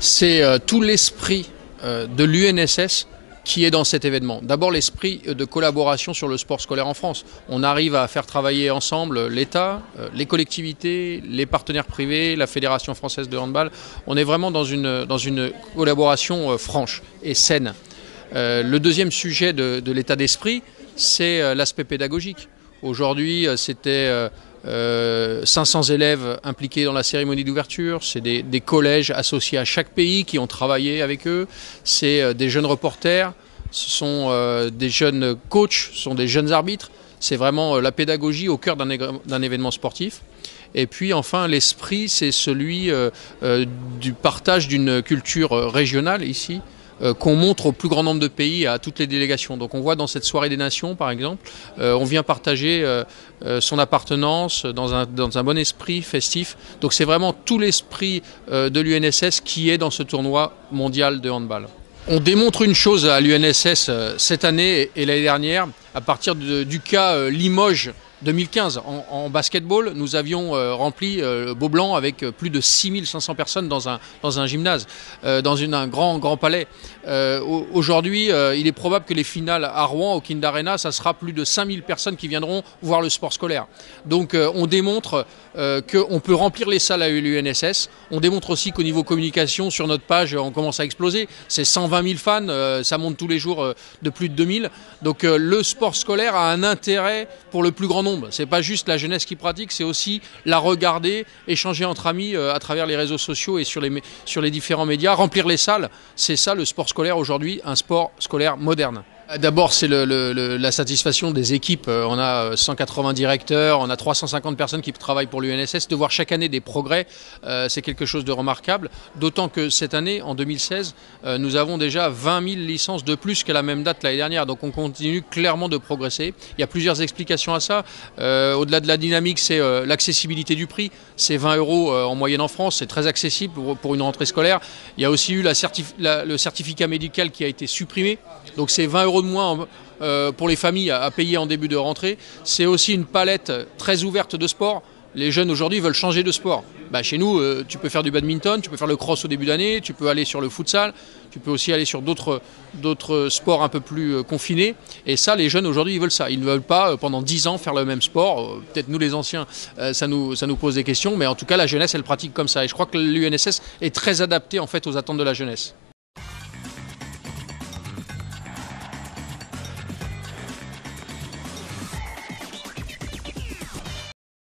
C'est tout l'esprit de l'UNSS qui est dans cet événement. D'abord l'esprit de collaboration sur le sport scolaire en France. On arrive à faire travailler ensemble l'État, les collectivités, les partenaires privés, la Fédération française de handball. On est vraiment dans une collaboration franche et saine. Le deuxième sujet de l'état d'esprit, c'est l'aspect pédagogique. Aujourd'hui, c'était 500 élèves impliqués dans la cérémonie d'ouverture, c'est des collèges associés à chaque pays qui ont travaillé avec eux, c'est des jeunes reporters, ce sont des jeunes coachs, ce sont des jeunes arbitres, c'est vraiment la pédagogie au cœur d'un événement sportif. Et puis enfin l'esprit, c'est celui du partage d'une culture régionale ici, qu'on montre au plus grand nombre de pays, à toutes les délégations. Donc on voit dans cette soirée des nations par exemple, on vient partager son appartenance dans un bon esprit festif. Donc c'est vraiment tout l'esprit de l'UNSS qui est dans ce tournoi mondial de handball. On démontre une chose à l'UNSS cette année et l'année dernière, à partir du cas Limoges 2015. En basketball, nous avions rempli Beaublanc avec plus de 6500 personnes dans un gymnase, dans un grand palais. Aujourd'hui, il est probable que les finales à Rouen, au Kind Arena, ça sera plus de 5000 personnes qui viendront voir le sport scolaire. Donc on démontre qu'on peut remplir les salles à l'UNSS. On démontre aussi qu'au niveau communication, sur notre page, on commence à exploser. C'est 120 000 fans, ça monte tous les jours de plus de 2000. Donc le sport scolaire a un intérêt pour le plus grand nombre. C'est pas juste la jeunesse qui pratique, c'est aussi la regarder, échanger entre amis à travers les réseaux sociaux et sur les différents médias. Remplir les salles, c'est ça le sport scolaire aujourd'hui, un sport scolaire moderne. D'abord, c'est la satisfaction des équipes. On a 180 directeurs, on a 350 personnes qui travaillent pour l'UNSS. De voir chaque année des progrès, c'est quelque chose de remarquable. D'autant que cette année, en 2016, nous avons déjà 20 000 licences de plus qu'à la même date l'année dernière. Donc on continue clairement de progresser. Il y a plusieurs explications à ça. Au-delà de la dynamique, c'est l'accessibilité du prix. C'est 20 € en moyenne en France, c'est très accessible pour une rentrée scolaire. Il y a aussi eu le certificat médical qui a été supprimé. Donc c'est 20 € de moins pour les familles à payer en début de rentrée. C'est aussi une palette très ouverte de sport. Les jeunes aujourd'hui veulent changer de sport. Chez nous, tu peux faire du badminton, tu peux faire le cross au début d'année, tu peux aller sur le futsal, tu peux aussi aller sur d'autres sports un peu plus confinés. Et ça, les jeunes aujourd'hui, ils veulent ça. Ils ne veulent pas pendant 10 ans faire le même sport. Peut-être nous les anciens, ça nous pose des questions, mais en tout cas, la jeunesse, elle pratique comme ça. Et je crois que l'UNSS est très adaptée en fait aux attentes de la jeunesse.